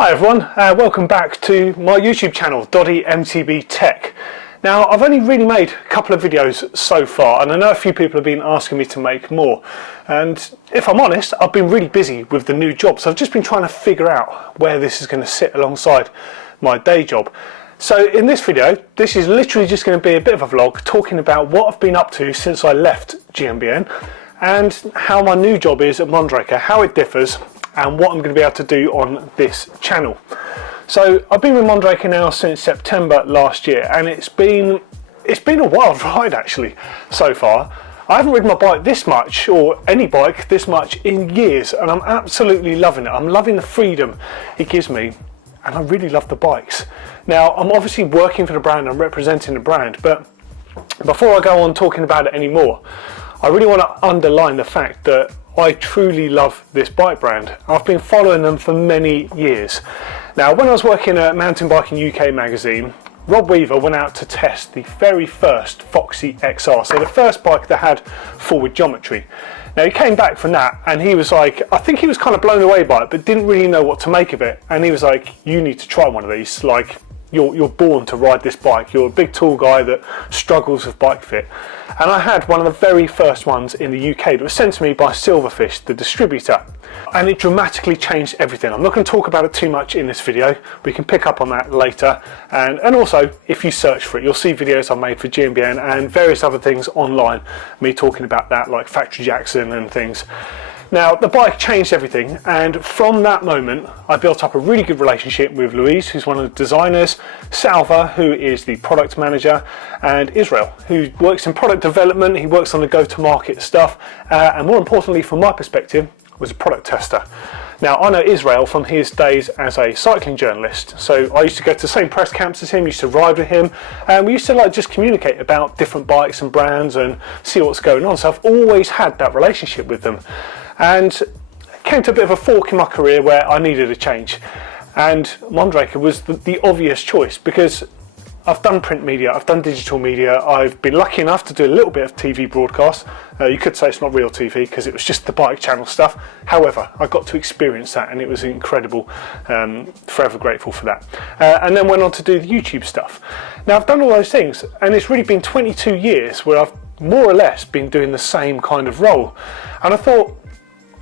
Hi everyone, welcome back to my YouTube channel, Doddymtbtech. Now I've only really made a couple of videos so far, and I know a few people have been asking me to make more, and if I'm honest, I've been really busy with the new job, so I've just been trying to figure out where this is going to sit alongside my day job. So in this video, this is literally just going to be a bit of a vlog talking about what I've been up to since I left GmbN and how my new job is at Mondraker, how it differs and what I'm going to be able to do on this channel. So I've been with Mondraker now since September last year, and it's been a wild ride actually so far. I haven't ridden my bike this much, or any bike this much, in years, and I'm absolutely loving it. I'm loving the freedom it gives me, and I really love the bikes. Now I'm obviously working for the brand, I'm representing the brand, but before I go on talking about it anymore, I really want to underline the fact that I truly love this bike brand. I've been following them for many years. Now, when I was working at Mountain Biking UK magazine, Rob Weaver went out to test the very first Foxy XR, so the first bike that had forward geometry. Now, he came back from that and he was like, I think he was kind of blown away by it, but didn't really know what to make of it. And he was like, you need to try one of these. Like, you're born to ride this bike. You're a big tall guy that struggles with bike fit. And I had one of the very first ones in the UK that was sent to me by Silverfish, the distributor. And it dramatically changed everything. I'm not going to talk about it too much in this video. We can pick up on that later. And also, if you search for it, you'll see videos I've made for GmbN and various other things online. Me talking about that, like Factory Jackson and things. Now, the bike changed everything, and from that moment I built up a really good relationship with Louise, who's one of the designers, Salva, who is the product manager, and Israel, who works in product development. He works on the go-to-market stuff, and more importantly from my perspective, was a product tester. Now, I know Israel from his days as a cycling journalist, so I used to go to the same press camps as him, used to ride with him, and we used to just communicate about different bikes and brands and see what's going on. So I've always had that relationship with them. And came to a bit of a fork in my career where I needed a change, and Mondraker was the obvious choice, because I've done print media, I've done digital media, I've been lucky enough to do a little bit of TV broadcast. You could say it's not real TV because it was just the bike channel stuff. However, I got to experience that and it was incredible. Forever grateful for that. And then went on to do the YouTube stuff. Now I've done all those things, and it's really been 22 years where I've more or less been doing the same kind of role. And I thought,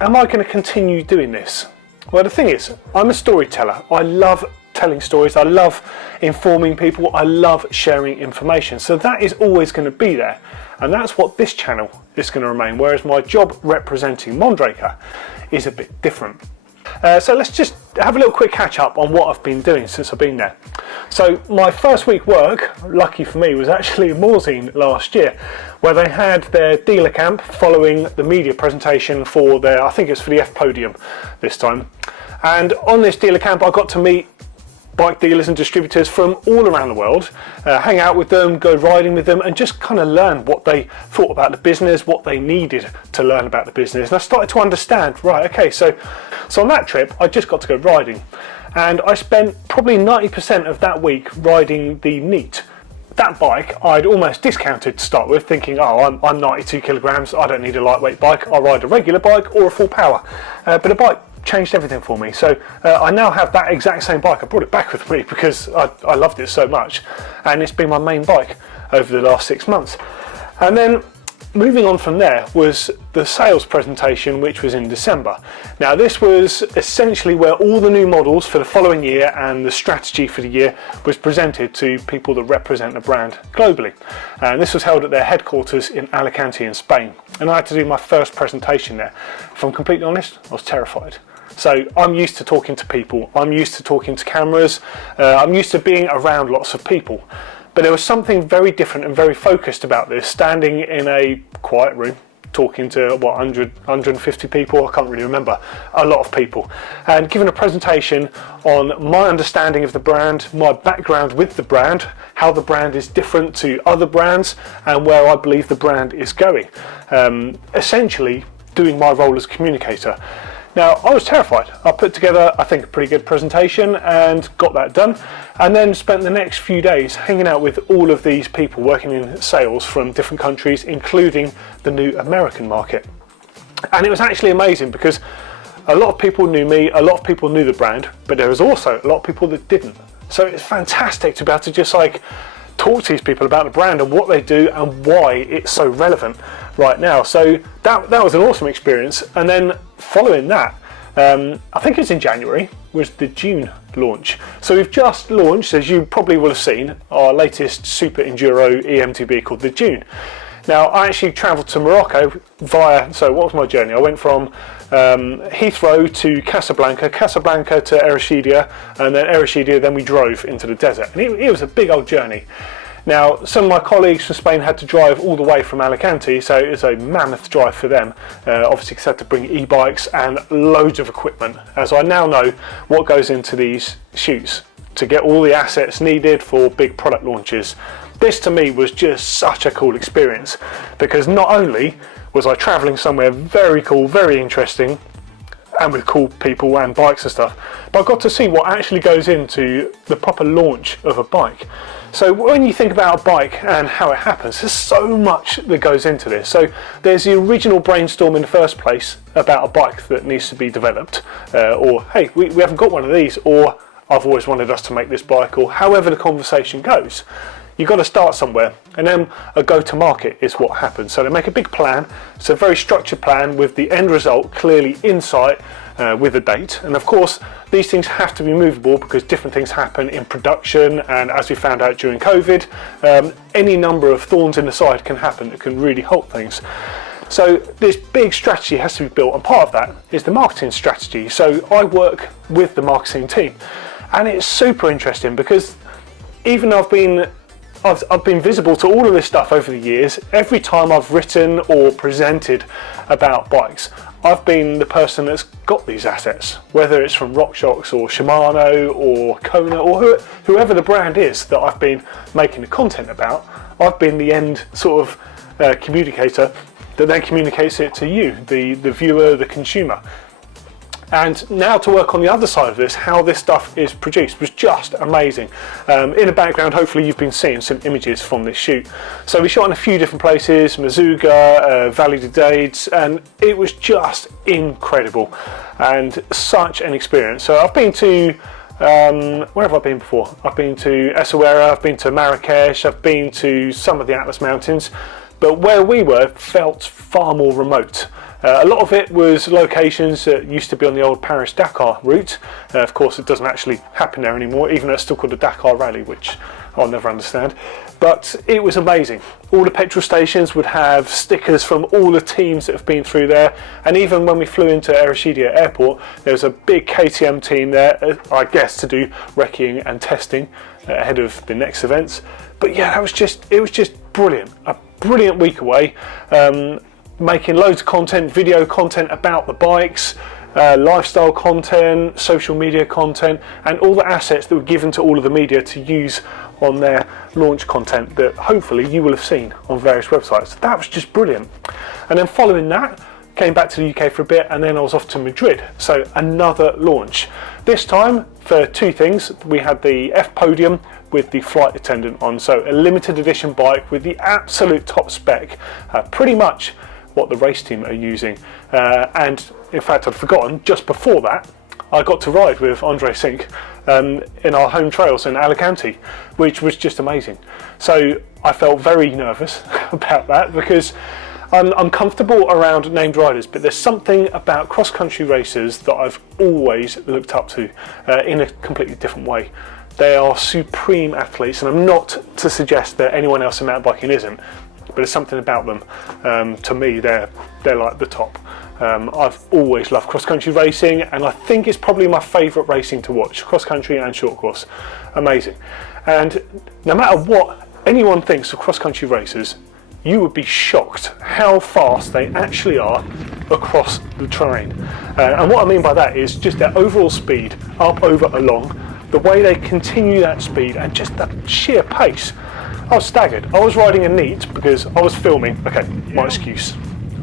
am I going to continue doing this? Well, the thing is, I'm a storyteller. I love telling stories. I love informing people. I love sharing information. So that is always going to be there. And that's what this channel is going to remain. Whereas my job representing Mondraker is a bit different. So let's just have a little quick catch up on what I've been doing since I've been there. So my first week work, lucky for me, was actually in Morzine last year, where they had their dealer camp following the media presentation for their, I think it's for the F Podium this time. And on this dealer camp I got to meet bike dealers and distributors from all around the world, hang out with them, go riding with them, and just kind of learn what they thought about the business, what they needed to learn about the business. And I started to understand, right, okay, so on that trip I just got to go riding, and I spent probably 90% of that week riding the Neat. That bike I'd almost discounted to start with, thinking, oh, I'm 92 kilograms, I don't need a lightweight bike, I'll ride a regular bike or a full power. But a bike changed everything for me. So I now have that exact same bike. I brought it back with me because I loved it so much, and it's been my main bike over the last 6 months. And then moving on from there was the sales presentation, which was in December. Now this was essentially where all the new models for the following year and the strategy for the year was presented to people that represent the brand globally. And this was held at their headquarters in Alicante in Spain. And I had to do my first presentation there. If I'm completely honest, I was terrified. So I'm used to talking to people, I'm used to talking to cameras, I'm used to being around lots of people. But there was something very different and very focused about this, standing in a quiet room, talking to, what, 100, 150 people, I can't really remember, a lot of people, and giving a presentation on my understanding of the brand, my background with the brand, how the brand is different to other brands, and where I believe the brand is going. Essentially, doing my role as communicator. Now, I was terrified. I put together, I think, a pretty good presentation and got that done, and then spent the next few days hanging out with all of these people working in sales from different countries, including the new American market. And it was actually amazing because a lot of people knew me, a lot of people knew the brand, but there was also a lot of people that didn't. So it's fantastic to be able to just like talk to these people about the brand and what they do and why it's so relevant right now. So that was an awesome experience. And then following that, I think it's in January, was the June launch. So we've just launched, as you probably will have seen, our latest super enduro EMTB called the June. Now, I actually travelled to Morocco via, so what was my journey? I went from Heathrow to Casablanca, Casablanca to Erechida, and then Erechida, then we drove into the desert. And it was a big old journey. Now, some of my colleagues from Spain had to drive all the way from Alicante, so it was a mammoth drive for them. Obviously, because they had to bring e-bikes and loads of equipment, as I now know what goes into these shoots to get all the assets needed for big product launches. This to me was just such a cool experience, because not only was I travelling somewhere very cool, very interesting, and with cool people and bikes and stuff, but I got to see what actually goes into the proper launch of a bike. So when you think about a bike and how it happens, there's so much that goes into this. So there's the original brainstorm in the first place about a bike that needs to be developed, or hey, we haven't got one of these, or I've always wanted us to make this bike, or however the conversation goes. You've got to start somewhere, and then a go-to-market is what happens. So they make a big plan. It's a very structured plan with the end result clearly in sight, with a date. And of course, these things have to be movable because different things happen in production, and as we found out during COVID, any number of thorns in the side can happen that can really halt things. So this big strategy has to be built, and part of that is the marketing strategy. So I work with the marketing team, and it's super interesting because even though I've been visible to all of this stuff over the years, every time I've written or presented about bikes, I've been the person that's got these assets, whether it's from RockShox or Shimano or Kona or whoever the brand is that I've been making the content about. I've been the end sort of communicator that then communicates it to you, the viewer, the consumer. And now to work on the other side of this, how this stuff is produced, was just amazing. In the background, hopefully you've been seeing some images from this shoot. So we shot in a few different places, Mazuga, Valley de Dades, and it was just incredible and such an experience. So I've been to, where have I been before? I've been to Essaouira, I've been to Marrakesh, I've been to some of the Atlas Mountains, but where we were felt far more remote. A lot of it was locations that used to be on the old Paris-Dakar route. Of course, it doesn't actually happen there anymore, even though it's still called the Dakar Rally, which I'll never understand. But it was amazing. All the petrol stations would have stickers from all the teams that have been through there. And even when we flew into Erechida Airport, there was a big KTM team there, I guess, to do recceing and testing ahead of the next events. But yeah, it was just brilliant. A brilliant week away. Making loads of content, video content about the bikes, lifestyle content, social media content, and all the assets that were given to all of the media to use on their launch content that hopefully you will have seen on various websites. That was just brilliant. And then following that, came back to the UK for a bit, and then I was off to Madrid. So another launch. This time for two things. We had the F Podium with the flight attendant on, so a limited edition bike with the absolute top spec, pretty much what the race team are using. And in fact, I'd forgotten, just before that, I got to ride with Andre Sink in our home trails in Alicante, which was just amazing. So I felt very nervous about that because I'm comfortable around named riders, but there's something about cross-country racers that I've always looked up to in a completely different way. They are supreme athletes, and I'm not to suggest that anyone else in mountain biking isn't, but there's something about them. To me, they're like the top. I've always loved cross-country racing, and I think it's probably my favourite racing to watch, cross-country and short course. Amazing. And no matter what anyone thinks of cross-country racers, you would be shocked how fast they actually are across the terrain. And what I mean by that is just their overall speed, up, over, along, the way they continue that speed, and just that sheer pace. I was staggered. I was riding a neat because I was filming. Okay, my excuse.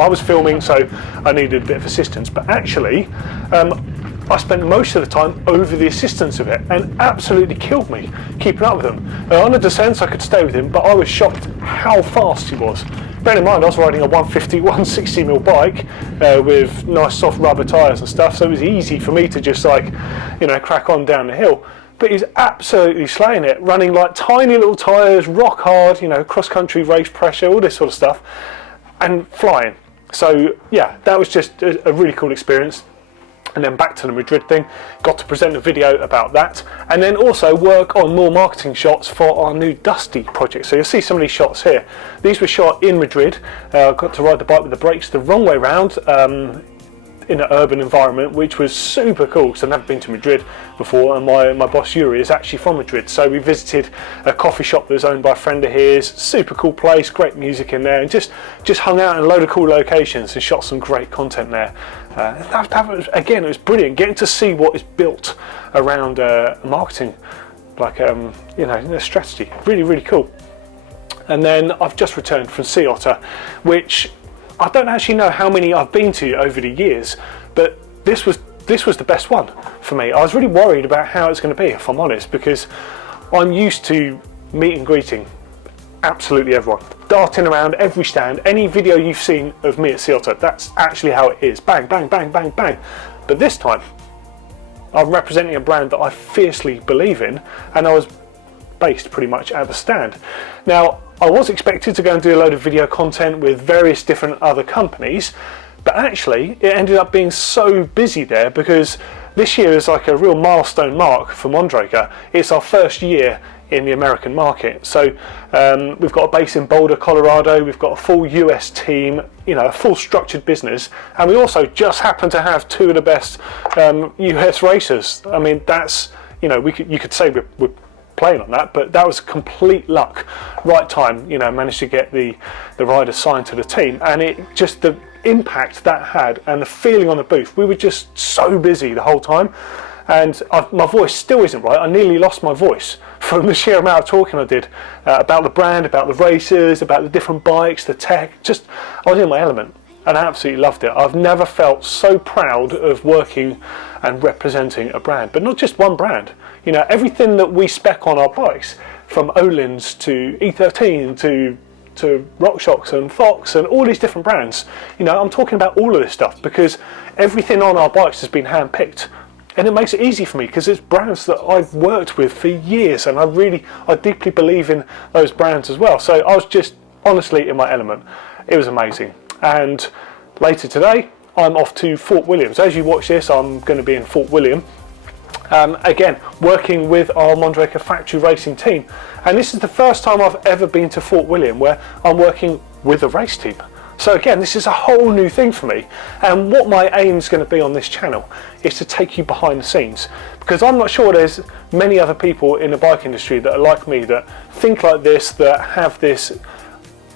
I was filming, so I needed a bit of assistance. But actually, I spent most of the time over the assistance of it, and absolutely killed me keeping up with him. On the descents, I could stay with him, but I was shocked how fast he was. bear in mind I was riding a 150, 160mm bike with nice soft rubber tyres and stuff, so it was easy for me to just like, you know, crack on down the hill. But he's absolutely slaying it, running like tiny little tyres, rock hard, you know, cross-country race pressure, all this sort of stuff, and flying. So yeah, that was just a really cool experience. And then back to the Madrid thing, got to present a video about that, and then also work on more marketing shots for our new Dusty project. So you'll see some of these shots here. These were shot in Madrid. I got to ride the bike with the brakes the wrong way round, in an urban environment, which was super cool because I've never been to Madrid before, and my boss Yuri is actually from Madrid, so we visited a coffee shop that was owned by a friend of his. Super cool place, great music in there, and just hung out in a load of cool locations and shot some great content there. That was, again, it was brilliant getting to see what is built around marketing, like you know, strategy. Really cool. And then I've just returned from Sea Otter, which I don't actually know how many I've been to over the years, but this was the best one for me. I was really worried about how it's going to be, if I'm honest, because I'm used to meet and greeting absolutely everyone, darting around every stand. Any video you've seen of me at Sea Otter, that's actually how it is. Bang, bang, bang, bang, bang. But this time, I'm representing a brand that I fiercely believe in, and I was based pretty much at the stand. Now, I was expected to go and do a load of video content with various different other companies, but actually it ended up being so busy there because this year is like a real milestone mark for Mondraker. It's our first year in the American market. So we've got a base in Boulder, Colorado, we've got a full US team, you know, a full structured business, and we also just happen to have two of the best US racers. I mean, that's, you know, you could say we're playing on that, but that was complete luck. Right time, you know, managed to get the rider signed to the team, and it just, the impact that had and the feeling on the booth, we were just so busy the whole time, and my voice still isn't right. I nearly lost my voice from the sheer amount of talking I did about the brand, about the races, about the different bikes, the tech. Just, I was in my element and I absolutely loved it. I've never felt so proud of working and representing a brand, but not just one brand. You know, everything that we spec on our bikes, from Öhlins to E13 to RockShox and Fox and all these different brands, you know, I'm talking about all of this stuff because everything on our bikes has been hand-picked. And it makes it easy for me because it's brands that I've worked with for years, and I deeply believe in those brands as well. So I was just honestly in my element. It was amazing. And later today, I'm off to Fort William. So as you watch this, I'm going to be in Fort William. Again, working with our Mondraker factory racing team. And this is the first time I've ever been to Fort William where I'm working with a race team. So again, this is a whole new thing for me, and what my aim is going to be on this channel is to take you behind the scenes, because I'm not sure there's many other people in the bike industry that are like me, that think like this, that have this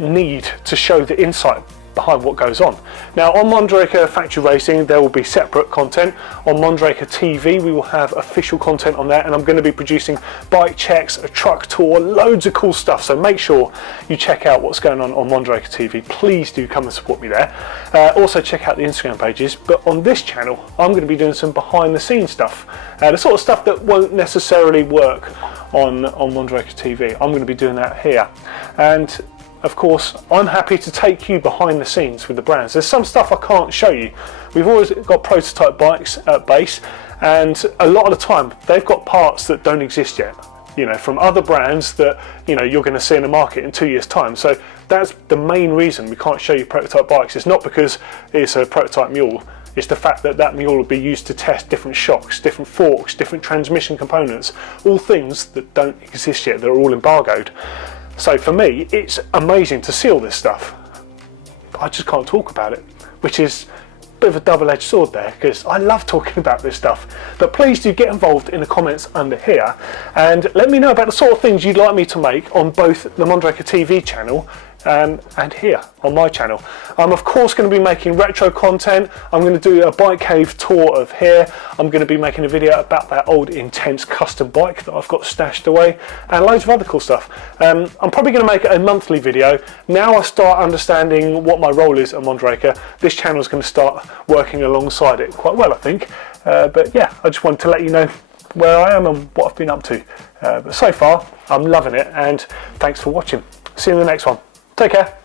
need to show the insight behind what goes on. Now on Mondraker Factory Racing there will be separate content. On Mondraker TV we will have official content on there, and I'm going to be producing bike checks, a truck tour, loads of cool stuff, so make sure you check out what's going on Mondraker TV. Please do come and support me there. Also check out the Instagram pages, but on this channel I'm going to be doing some behind the scenes stuff, the sort of stuff that won't necessarily work on Mondraker TV. I'm going to be doing that here, and of course, I'm happy to take you behind the scenes with the brands. There's some stuff I can't show you. We've always got prototype bikes at base, and a lot of the time they've got parts that don't exist yet, you know, from other brands that, you know, you're going to see in the market in 2 years' time. So that's the main reason we can't show you prototype bikes. It's not because it's a prototype mule. It's the fact that that mule will be used to test different shocks, different forks, different transmission components, all things that don't exist yet, that are all embargoed. So for me, it's amazing to see all this stuff. I just can't talk about it, which is a bit of a double-edged sword there, because I love talking about this stuff. But please do get involved in the comments under here and let me know about the sort of things you'd like me to make on both the Mondraker TV channel and here on my channel. I'm of course going to be making retro content. I'm going to do a bike cave tour of here. I'm going to be making a video about that old intense custom bike that I've got stashed away, and loads of other cool stuff. I'm probably going to make a monthly video. Now I start understanding what my role is at Mondraker, this channel is going to start working alongside it quite well, I think. But yeah, I just wanted to let you know where I am and what I've been up to. But so far, I'm loving it, and thanks for watching. See you in the next one. Take care.